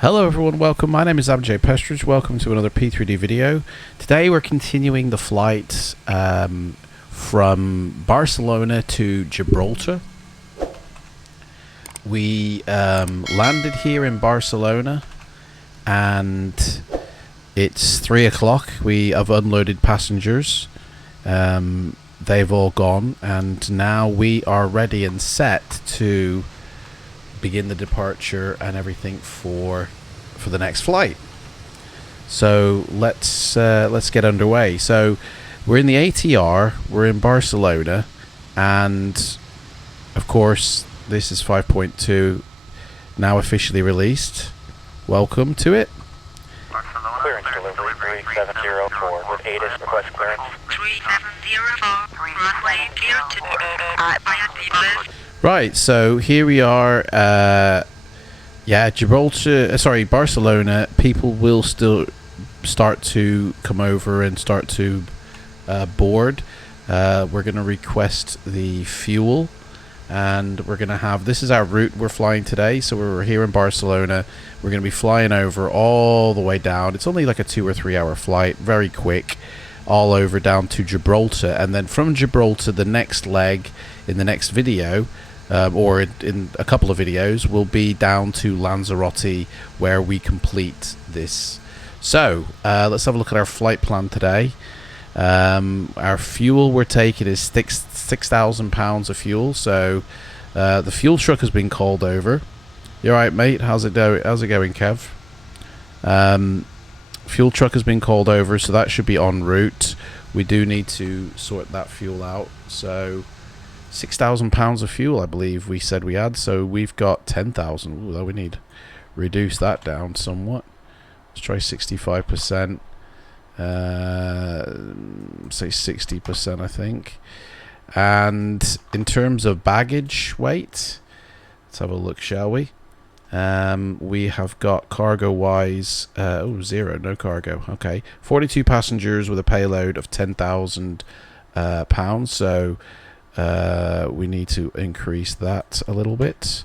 Hello everyone, welcome. My name is Jay Pestridge. Welcome to another P3D video. Today we're continuing the flight from Barcelona to Gibraltar. We landed here in Barcelona and it's 3 o'clock. We have unloaded passengers. They've all gone and now we are ready and set to begin the departure and everything for the next flight. So let's get underway. So we're in the ATR, we're in Barcelona, and of course this is 5.2 now officially released. Welcome to it. Clearance delivery 3704 with ATIS request clearance. 3704, runway clear to Right, so here we are, Gibraltar, Barcelona. People will still start to come over and start to board. We're going to request the fuel, and we're going to have, this is our route we're flying today. So we're here in Barcelona. We're going to be flying over all the way down. It's only like a 2 or 3 hour flight, very quick, all over down to Gibraltar. And then from Gibraltar, the next leg in the next video, or in a couple of videos, will be down to Lanzarote, where we complete this. So let's have a look at our flight plan today. Our fuel we're taking is 6,000 pounds of fuel. So the fuel truck has been called over. You alright, mate? How's it going, Kev? Fuel truck has been called over, so that should be en route. We do need to sort that fuel out. So 6,000 pounds of fuel, I believe we said we had. So we've got 10,000. Ooh, we need to reduce that down somewhat. Let's try 65%. Say 60%, I think. And in terms of baggage weight, let's have a look, shall we? We have got cargo-wise, 0, no cargo. Okay, 42 passengers with a payload of 10,000 pounds. So we need to increase that a little bit.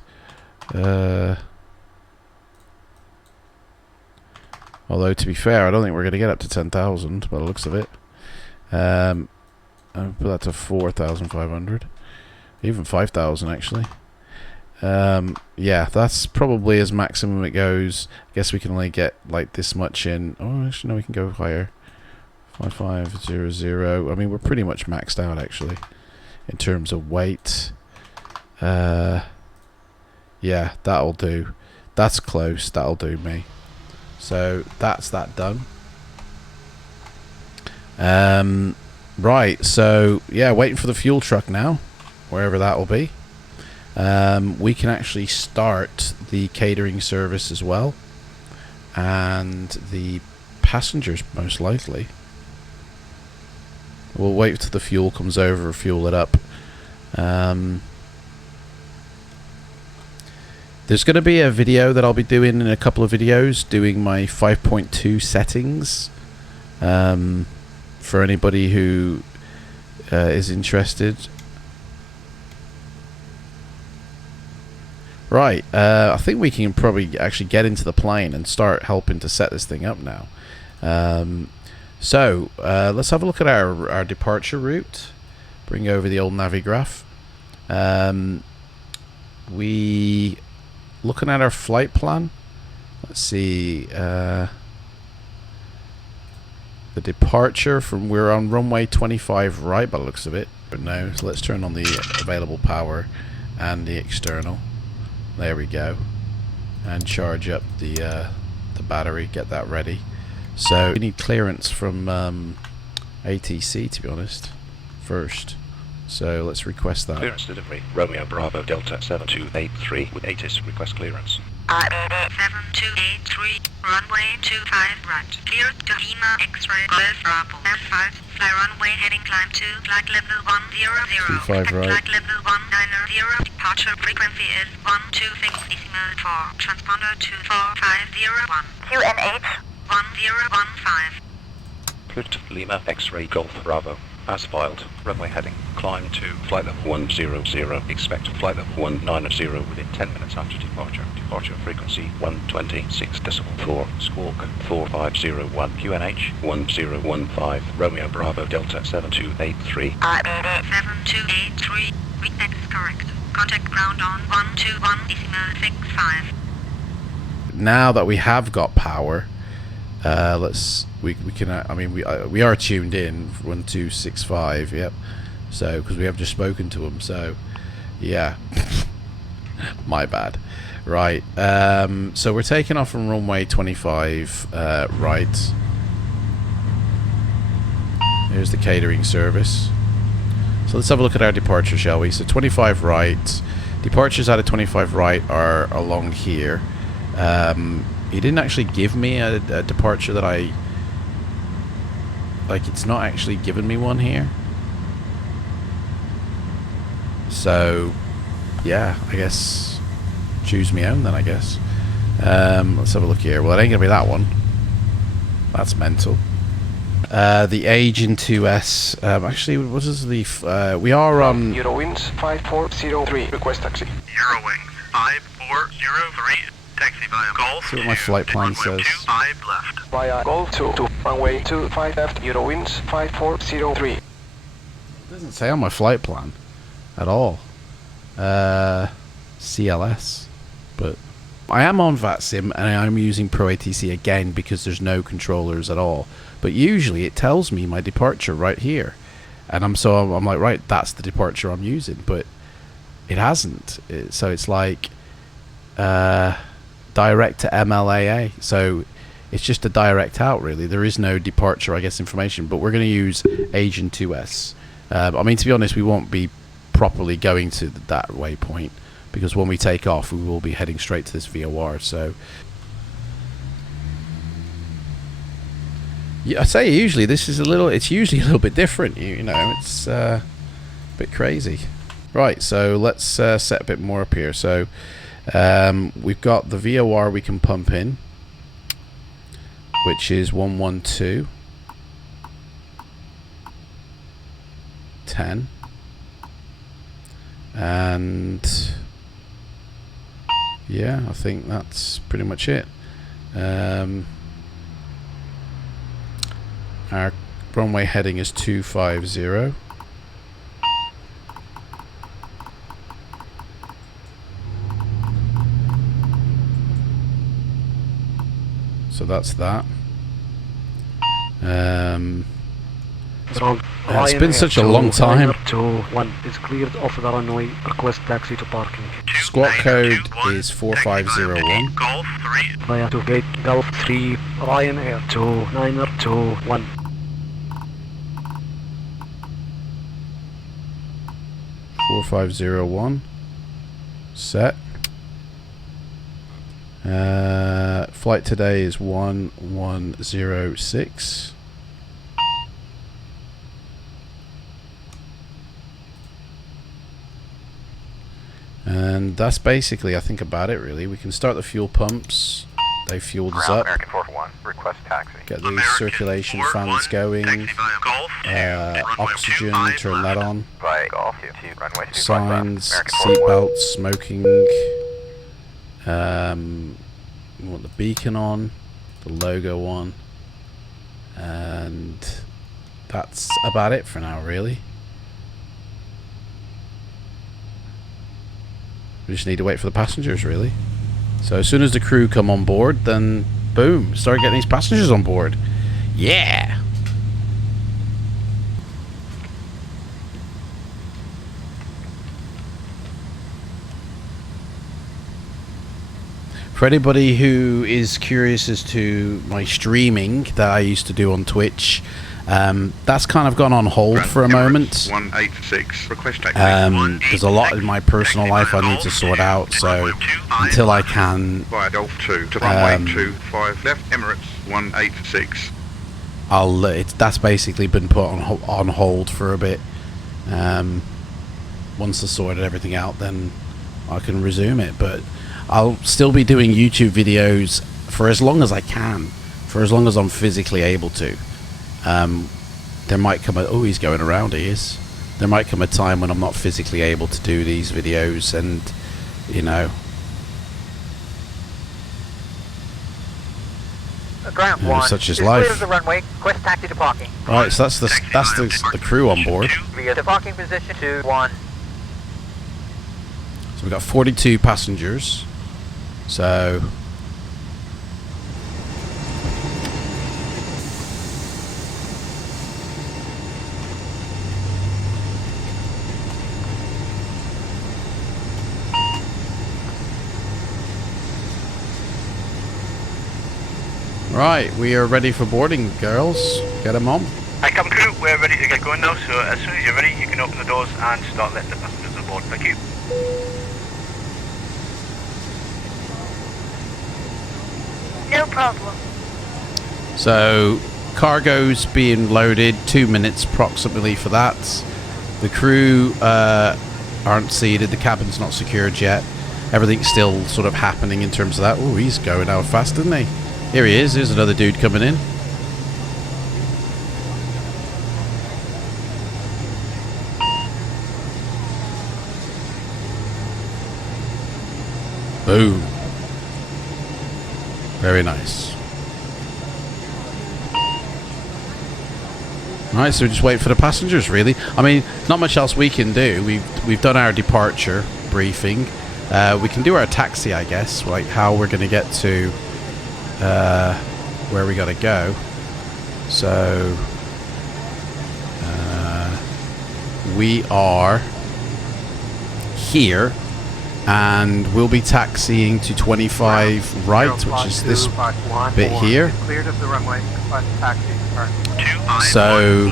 Although, to be fair, I don't think we're going to get up to 10,000 by the looks of it. I'll put that to 4,500. Even 5,000, actually. Yeah, that's probably as maximum it goes. I guess we can only get like this much in. Oh, actually, no, we can go higher. 5500. I mean, we're pretty much maxed out, actually, in terms of weight. Yeah, that'll do. That's close. That'll do me. So that's that done. Right, so yeah, waiting for the fuel truck now, wherever that will be. We can actually start the catering service as well, and the passengers most likely. We'll wait till the fuel comes over, fuel it up. There's going to be a video that I'll be doing in a couple of videos, doing my 5.2 settings, for anybody who is interested. Right, I think we can probably actually get into the plane and start helping to set this thing up now. So let's have a look at our departure route. Bring over the old Navigraph. We looking at our flight plan. Let's see. The departure from, we're on runway 25 right by the looks of it, but no. So let's turn on the available power and the external. There we go, and charge up the battery. Get that ready. So we need clearance from ATC, to be honest, first. So let's request that. Clearance delivery Romeo Bravo Delta 7283 with ATIS request clearance. 7283, runway 25 right, clear to Lima X-ray Golf Bravo M5, fly runway heading climb to flight level 100, 25 right. flight level 190, departure frequency is 126.4, transponder 24501, QNH 1015. Clear to Lima X-ray Golf Bravo. As filed, runway heading, climb to flight level 100, expect flight level 190 within 10 minutes after departure. Departure frequency 126.4, squawk 4501, QNH 1015, Romeo Bravo Delta 7283. 7283, that is correct. Contact ground on 121.65. Now that we have got power, we are tuned in 1265. Yep. So because we have just spoken to them, so yeah. My bad. Right. So we're taking off from runway 25 right. Here's the catering service. So let's have a look at our departure, shall we? So 25 right. Departures out of 25 right are along here. He didn't actually give me a departure that I... Like, it's not actually giving me one here. So, yeah, I guess choose me own then, I guess. Let's have a look here. Well, it ain't going to be that one. That's mental. The age in 2S. Actually, what is the... we are on... Eurowings 5403, request taxi. Eurowings 5403. Taxi via Golf. See what my flight plan says. 5 left. Via Golf 2 to runway 25 left, Eurowings 5403. It doesn't say on my flight plan at all. CLS. But I am on VATSIM and I am using Pro ATC again because there's no controllers at all. But usually it tells me my departure right here. And I'm like, right, that's the departure I'm using. But it hasn't. So it's like... direct to MLAA, so it's just a direct out really. There is no departure, I guess, information, but we're going to use Agent 2S. I mean, to be honest, we won't be properly going to that waypoint because when we take off we will be heading straight to this VOR. So yeah, I say usually this is it's usually a little bit different, you know, it's a bit crazy. Right, so let's set a bit more up here. So we've got the VOR we can pump in, which is 112 10, and yeah, I think that's pretty much it. Our runway heading is 250. So that's that. It's been such a long time. Is cleared off the runway. Request taxi to parking. Squawk code is 4501. Golf 3. Via to gate Golf 3, Ryanair 2921. 4501. Set. Flight today is 1106. And that's basically, I think, about it really. We can start the fuel pumps. They fueled us up. American 441, request taxi. Get these circulation fans going. Oxygen, turn that on. Via Golf 2, runway 25 Signs, left. seatbelts, smoking. We want the beacon on, the logo on, and that's about it for now really. We just need to wait for the passengers really. So as soon as the crew come on board, then boom, start getting these passengers on board. Yeah! For anybody who is curious as to my streaming that I used to do on Twitch, that's kind of gone on hold for a moment. 186, request taxi. There's a lot in my personal life I need to sort out, so until I can, Via Golf 2 to runway 25 left, Emirates 186. that's basically been put on hold for a bit. Once I sorted everything out, then I can resume it, but I'll still be doing YouTube videos for as long as I can, for as long as I'm physically able to. there might come a... Oh, he's going around, he is. There might come a time when I'm not physically able to do these videos, and, you know... Ground 1. Such is Clear life. of the runway. Request taxi to parking. Right, so that's the crew on board. Via the parking position to 1. So we've got 42 passengers. So... Right, we are ready for boarding, girls. Get them on. Hi, cabin crew, we're ready to get going now, so as soon as you're ready, you can open the doors and start letting the passengers on board. Thank you. No problem. So, cargo's being loaded, 2 minutes approximately for that. The crew aren't seated, the cabin's not secured yet. Everything's still sort of happening in terms of that. Oh, he's going out fast, isn't he? Here he is, there's another dude coming in. Boom. Very nice. Alright, so we just wait for the passengers, really. I mean, not much else we can do. We've done our departure briefing. We can do our taxi, I guess, like how we're going to get to where we got to go. So we are here, and we'll be taxiing to 25 right, which is this bit here. Cleared of the runway. Taxi. So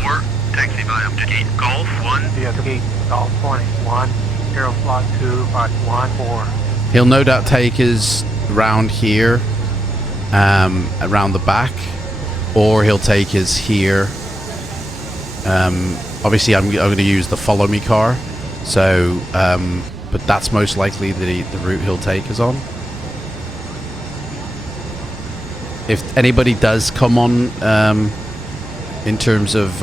taxi via up to gate Golf 1. Via gate Golf 21. Aero slot 2514. he'll no doubt take us round here, around the back, or he'll take us here. Obviously, I'm going to use the follow me car, so but that's most likely the route he'll take us on. If anybody does come on in terms of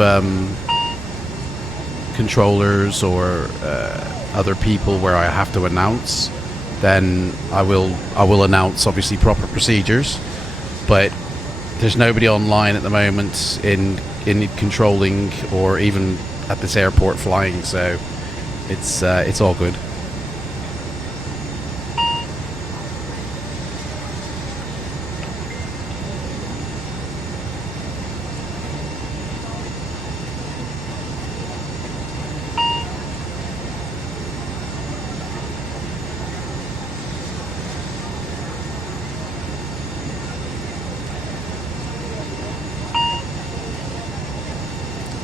controllers or other people where I have to announce, then I will announce obviously proper procedures. But there's nobody online at the moment in controlling or even at this airport flying, so it's all good.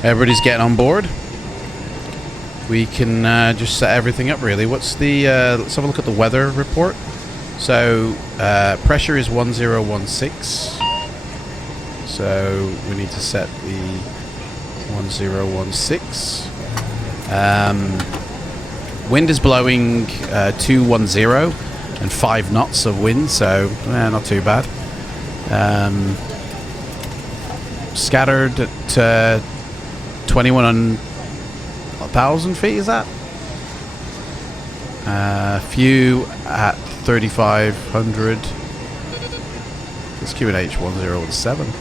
Everybody's getting on board. We can just set everything up, really. What's the... let's have a look at the weather report. So, pressure is 1016. So, we need to set the 1016. Wind is blowing 210 and 5 knots of wind, so not too bad. Scattered at 21,000 feet, is that? Few at 3,500. Let's QNH 1017.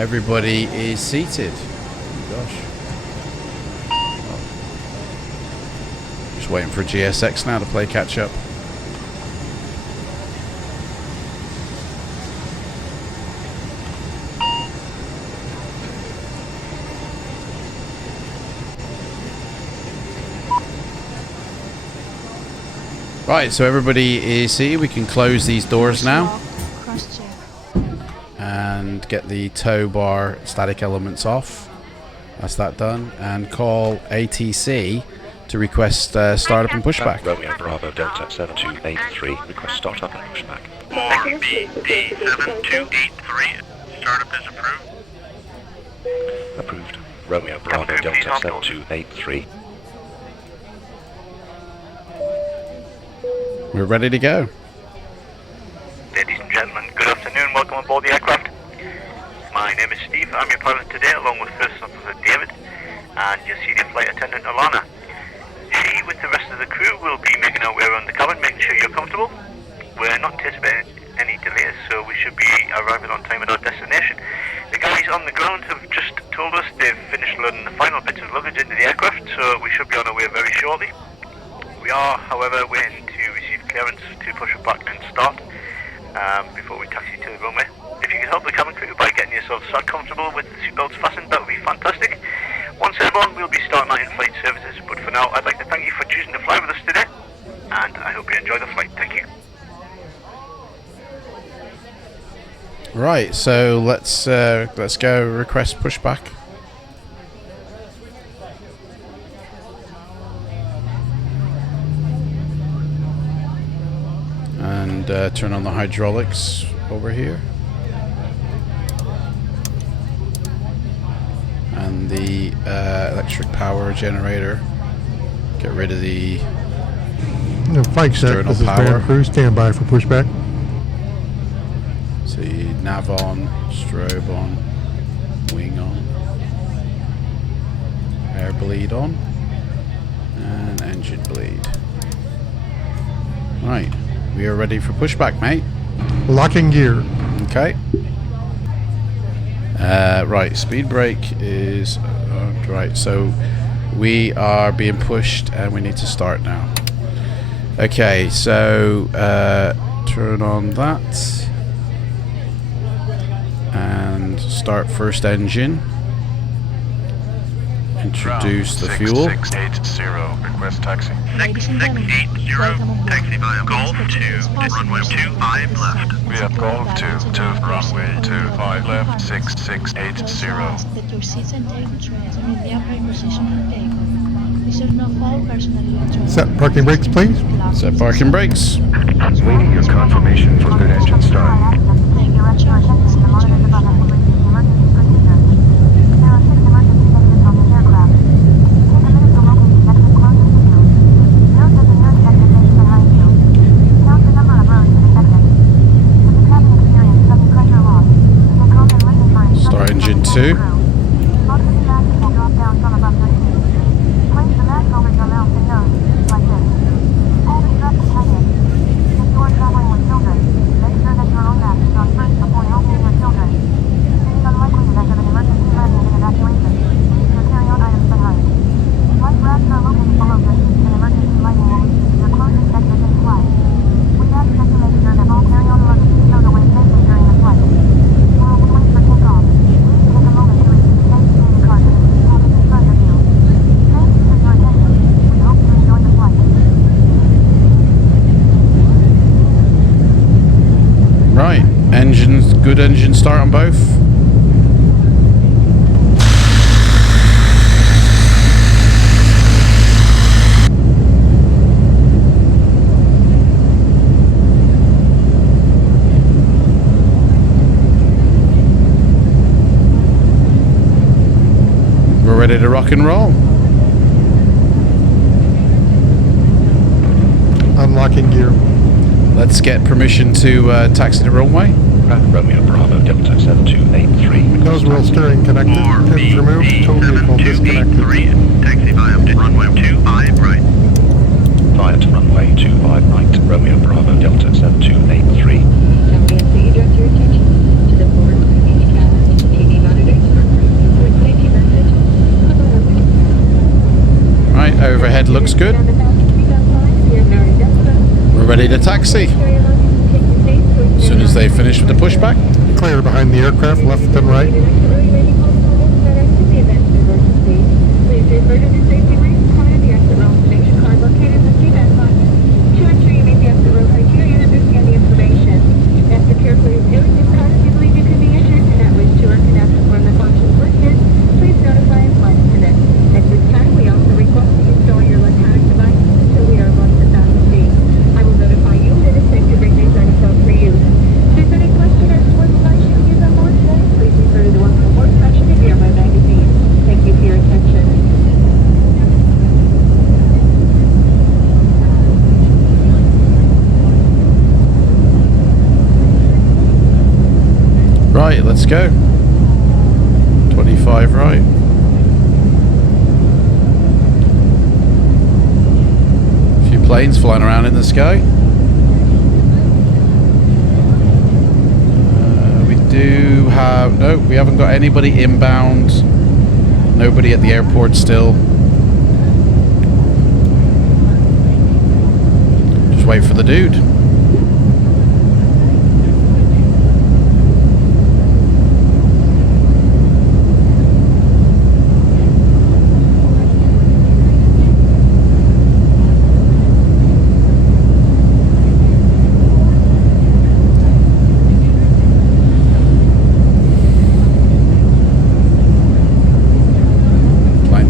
Everybody is seated. Oh gosh. Just waiting for GSX now to play catch up. Right, so everybody is seated. We can close these doors now and get the tow bar static elements off. That's that done. And call ATC to request startup and pushback. Romeo Bravo Delta 7283, request startup and pushback. BD7283, startup is approved. Approved. Romeo Bravo Delta 7283. We're ready to go. name is Steve. I'm your pilot today, along with First Officer David and your senior flight attendant Alana. She, with the rest of the crew, will be making our way around the cabin, making sure you're comfortable. We're not anticipating any delays, so we should be arriving on time at our destination. The guys on the ground have just told us they've finished loading the final bits of luggage into the aircraft, so we should be on our way very shortly. We are, however, waiting to receive clearance to push it back and start before we taxi to the runway. If you could help the cabin crew by getting yourself sat comfortable with the seatbelts fastened, that would be fantastic. Once airborne, we'll be starting our in-flight services, but for now, I'd like to thank you for choosing to fly with us today, and I hope you enjoy the flight. Thank you. Right, so let's go request pushback. And turn on the hydraulics over here. And the electric power generator. Get rid of the Flight check, external this is power. Van Crew, stand by for pushback. See, nav on, strobe on, wing on, air bleed on, and engine bleed. Right, we are ready for pushback, mate. Locking gear. Okay. Right, speed brake is right. So we are being pushed, and we need to start now. Okay, so turn on that and start first engine. Introduce the fuel. 6680, request taxi. 6680, taxi via Golf to runway 25 left. We have Golf to runway 25 left, 6680. That your seats and table trays are in the upright position for takeoff. We should not follow personally electronic. Set parking brakes, please. Set parking brakes. Waiting your confirmation for good engine start. Thank you, Richard. Start engine 2. Right, engines, good engine start on both. We're ready to rock and roll. Unlocking gear. Let's get permission to taxi the runway. Romeo Bravo Delta 7283. Nose wheel steering connected. Pins removed. Tow vehicle disconnected. Taxi via runway 25 right. Via to runway 25 right. Romeo Bravo Delta 7283. Right, overhead looks good. We're ready to taxi. As soon as they finish with the pushback. Clear behind the aircraft, left and right. Right, let's go. 25 right. A few planes flying around in the sky. We do have... No, we haven't got anybody inbound. Nobody at the airport still. Just wait for the dude.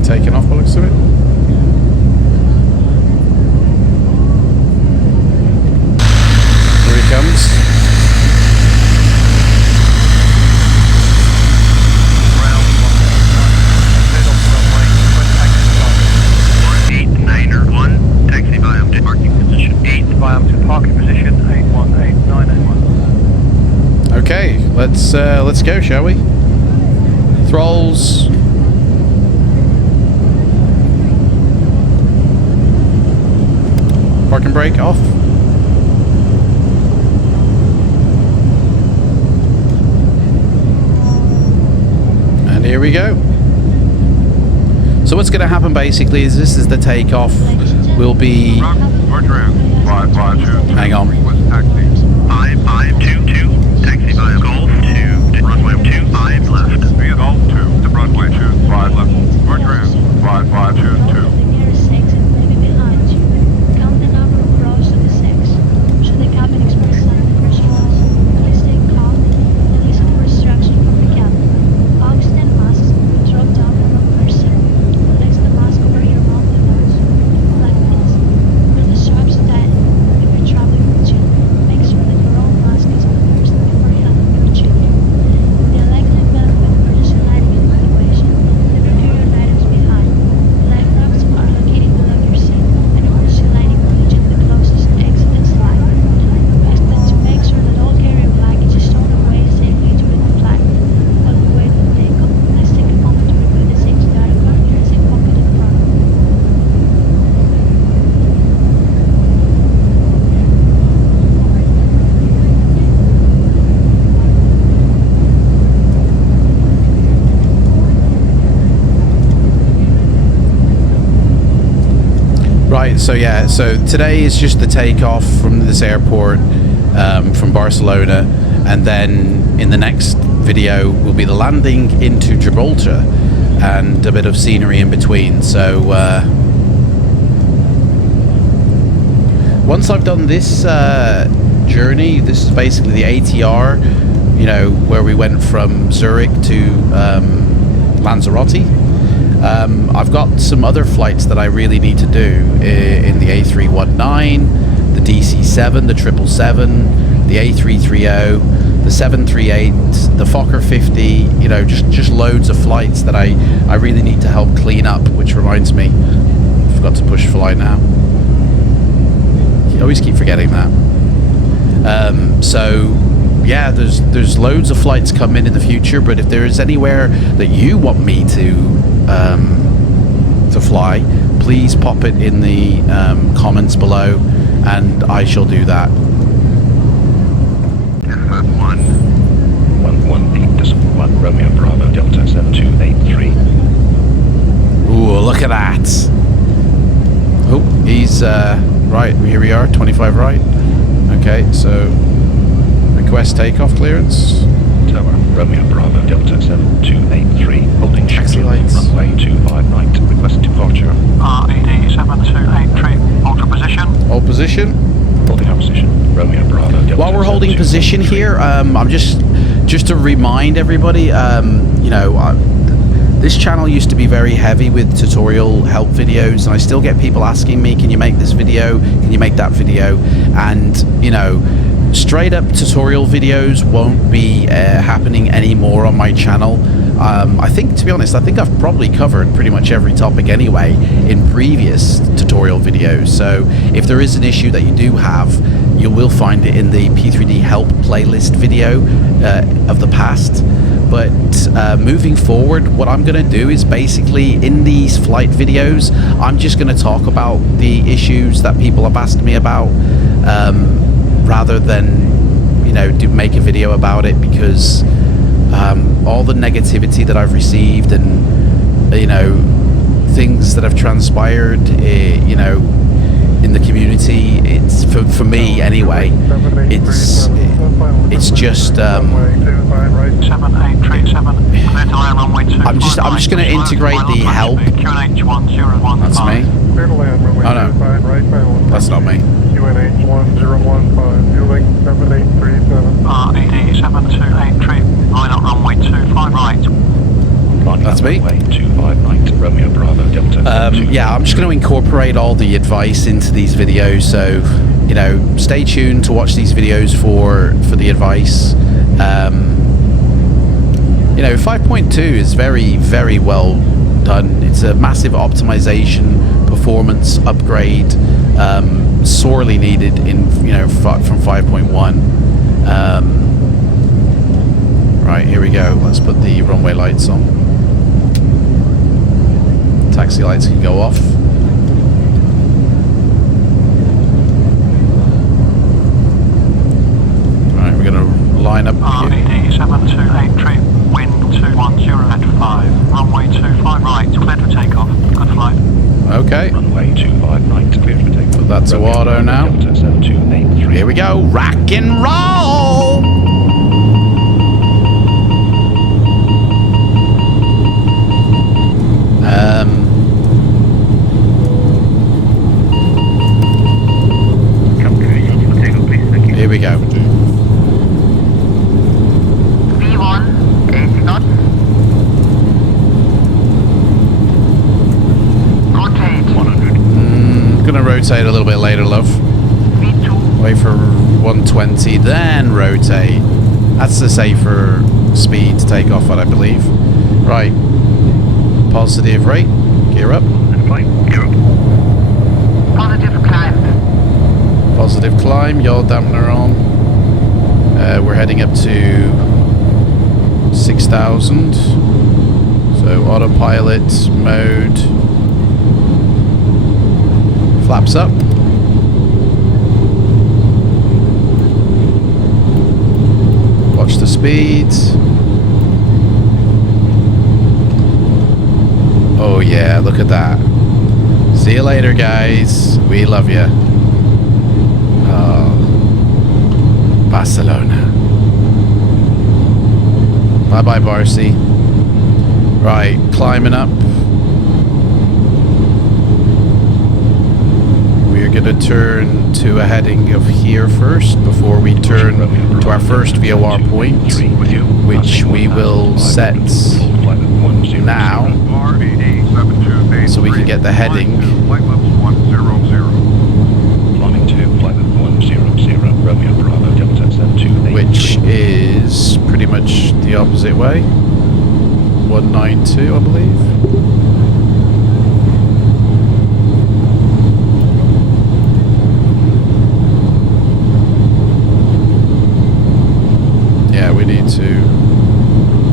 Taking off by the looks of it. Here he comes. Taxi biome to parking position. 8 biome to parking position. 818981. Okay, let's go, shall we? Throttles. Parking brake off. And here we go. So what's going to happen basically is this is the takeoff. We'll be... Hang on. 5522, taxi via Golf to runway 25 left. Via Golf 2 to runway 25 left. Roger, 5522. Right, so yeah, so today is just the takeoff from this airport, from Barcelona, and then in the next video will be the landing into Gibraltar and a bit of scenery in between. So once I've done this journey, this is basically the ATR, you know, where we went from Zurich to Lanzarote. I've got some other flights that I really need to do in the A319, the DC-7, the 777, the A330, the 738, the Fokker 50, you know, just loads of flights that I really need to help clean up, which reminds me, I forgot to push fly now. You always keep forgetting that. So yeah, there's loads of flights coming in the future, but if there is anywhere that you want me to fly, please pop it in the comments below, and I shall do that. 118.1 Romeo Bravo Delta 7283. Ooh, look at that! Oh, he's right. Here we are, 25 right. Okay, so request takeoff clearance. Tower Romeo Bravo Delta 7283. Holding Taxi lights. Runway 25 right. Request departure. RED 7283. Hold position. Hold position. Holding our position. Romeo Bravo Delta. While we're holding position here, I'm just to remind everybody, you know, this channel used to be very heavy with tutorial help videos, and I still get people asking me, can you make this video? Can you make that video? And, you know, straight up tutorial videos won't be happening anymore on my channel. I think, to be honest, I think I've probably covered pretty much every topic anyway in previous tutorial videos. So if there is an issue that you do have, you will find it in the P3D help playlist video of the past. But moving forward, what I'm going to do is basically in these flight videos, I'm just going to talk about the issues that people have asked me about, rather than, you know, make a video about it, because all the negativity that I've received and, you know, things that have transpired, you know, in the community, it's for me anyway, it's just I'm just going to integrate the help. That's me. Oh no, that's not me. QNH 1015, fueling 7837. RED 7283, line up runway 25 right. That's me. Romeo Bravo Delta. Yeah, I'm just going to incorporate all the advice into these videos, so, you know, stay tuned to watch these videos for the advice. You know, 5.2 is very, very well done. It's a massive optimization, performance upgrade, sorely needed in, you know, from 5.1. Right, here we go. Let's put the runway lights on. Taxi lights can go off. Right, we're going to line up here. RED 7283, wind 210 at 5, runway 25 right, cleared for takeoff, good flight. Okay. Runway 25 right, cleared for takeoff. Put that to auto now. Delta 7283. Here we go, rock and roll! Here we go. V1, 80 knots. Rotate. 100. Gonna rotate a little bit later, love. V2. Wait for 120, then rotate. That's the safer speed to take off at, I believe. Right. Positive rate. Gear up. Gear up. Positive climb. Positive climb. Yaw dampener on. We're heading up to 6,000. So autopilot mode. Flaps up. Watch the speeds. Oh yeah, look at that. See you later, guys. We love you. Oh, Barcelona. Bye-bye, Barcy. Right, climbing up. We're going to turn to a heading of here first before we turn to our first VOR point, which we will set now, so we can get the heading. Climbing to flight level 100, Romeo Bravo Delta 7283. Which is pretty much the opposite way. 192, I believe. Yeah, we need to.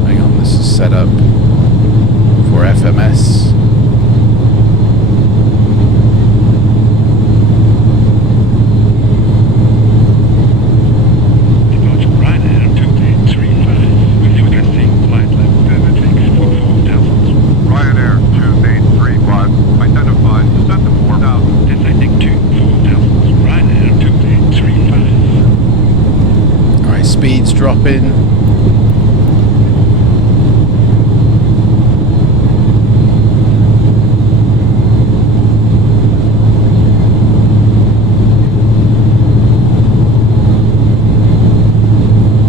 Hang on, this is set up for FMS. Speeds dropping.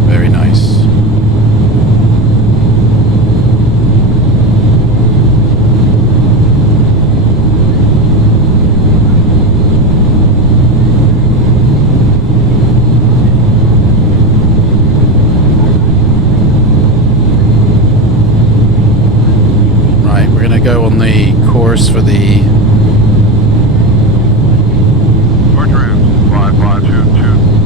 Very nice. Go on the course for the Roger, 5522.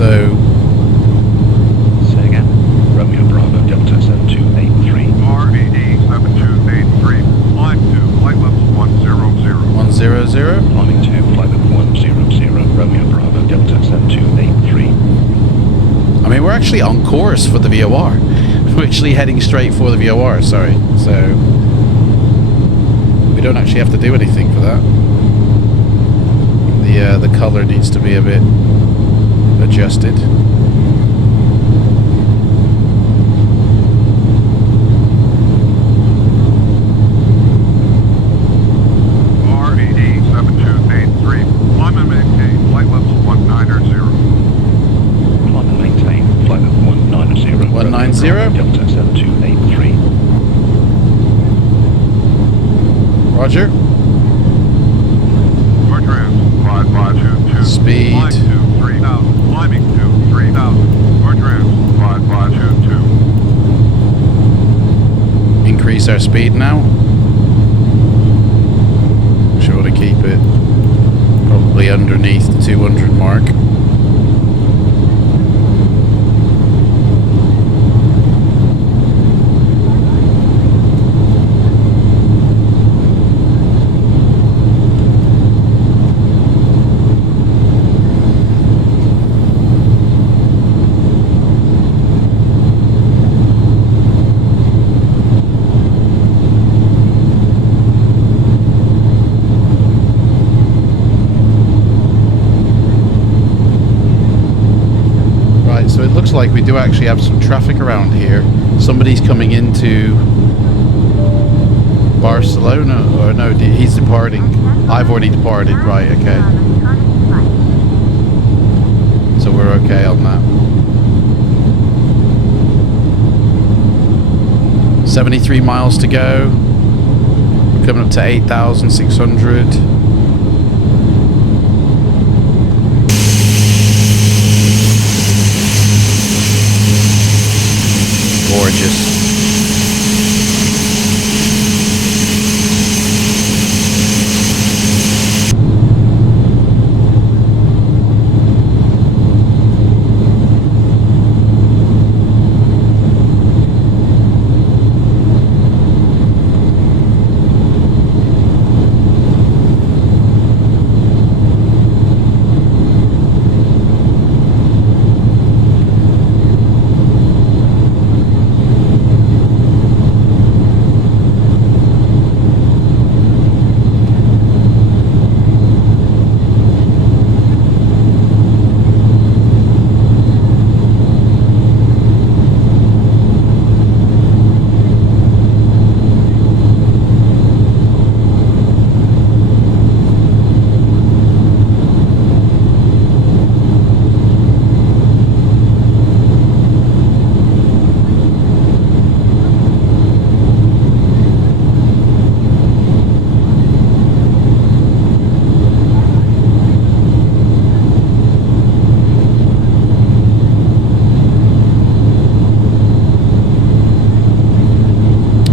So Say again. Romeo Bravo Delta 7283. RED7283. Climb to flight level 100. 100. Climbing to flight level 100. Romeo Bravo Delta 7283. I mean, we're actually on course for the VOR. We're actually heading straight for the VOR, sorry. So we don't actually have to do anything for that. The color needs to be a bit adjusted. RED7283. Climb and maintain flight level 190. Climb and maintain flight level 190. 190. Delta 7283. Roger. Nortrans 5522. Speed. Climb to 3000. Climbing to 3000. Nortrans 5522. Increase our speed now. Sure to keep it probably underneath the 200 mark. So it looks like we do actually have some traffic around here. Somebody's coming into Barcelona, or no, he's departing. I've already departed, right, okay. So we're okay on that. 73 miles to go. We're coming up to 8,600. Gorgeous.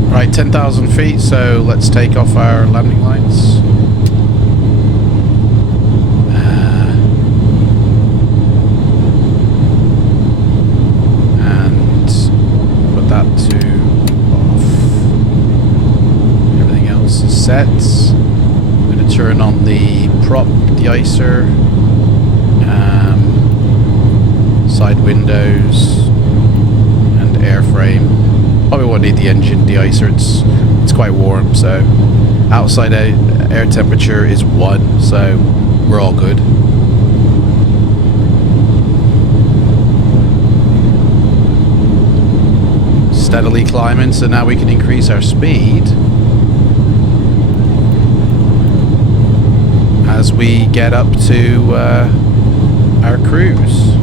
Right, 10,000 feet, so let's take off our landing lines. And put that to off. Everything else is set. I'm going to turn on the prop de-icer, side windows, and airframe. Probably won't need the engine de-icer, it's quite warm, so outside air temperature is 1, so we're all good. Steadily climbing, so now we can increase our speed as we get up to our cruise.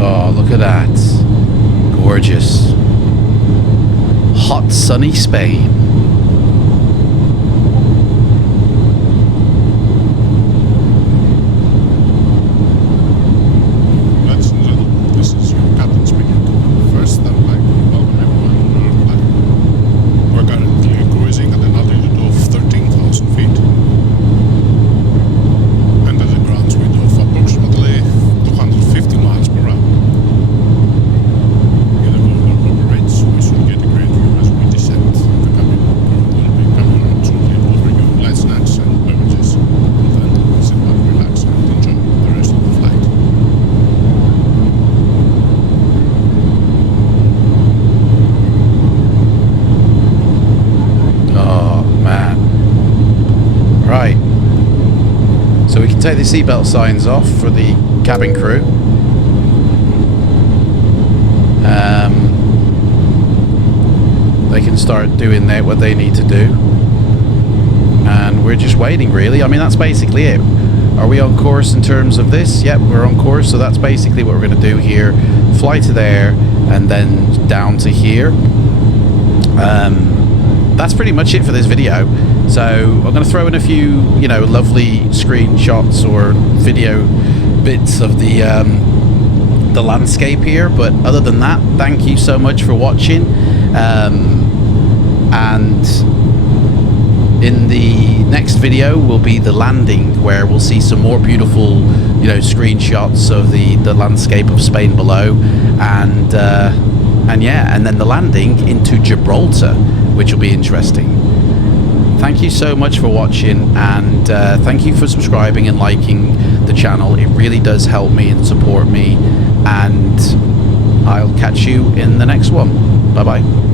Oh, look at that. Gorgeous. Hot, sunny Spain. Ladies and gentlemen, this is your captain speaking. First, I'd like to welcome everyone take the seatbelt signs off for the cabin crew. They can start doing what they need to do. And we're just waiting, really. I mean, that's basically it. Are we on course in terms of this? Yep, we're on course. So that's basically what we're going to do here. Fly to there and then down to here. That's pretty much it for this video. So I'm going to throw in a few, lovely screenshots or video bits of the landscape here. But other than that, thank you so much for watching. And in the next video will be the landing, where we'll see some more beautiful, screenshots of the landscape of Spain below, and then the landing into Gibraltar, which will be interesting. Thank you so much for watching, and thank you for subscribing and liking the channel. It really does help me and support me, and I'll catch you in the next one. Bye bye.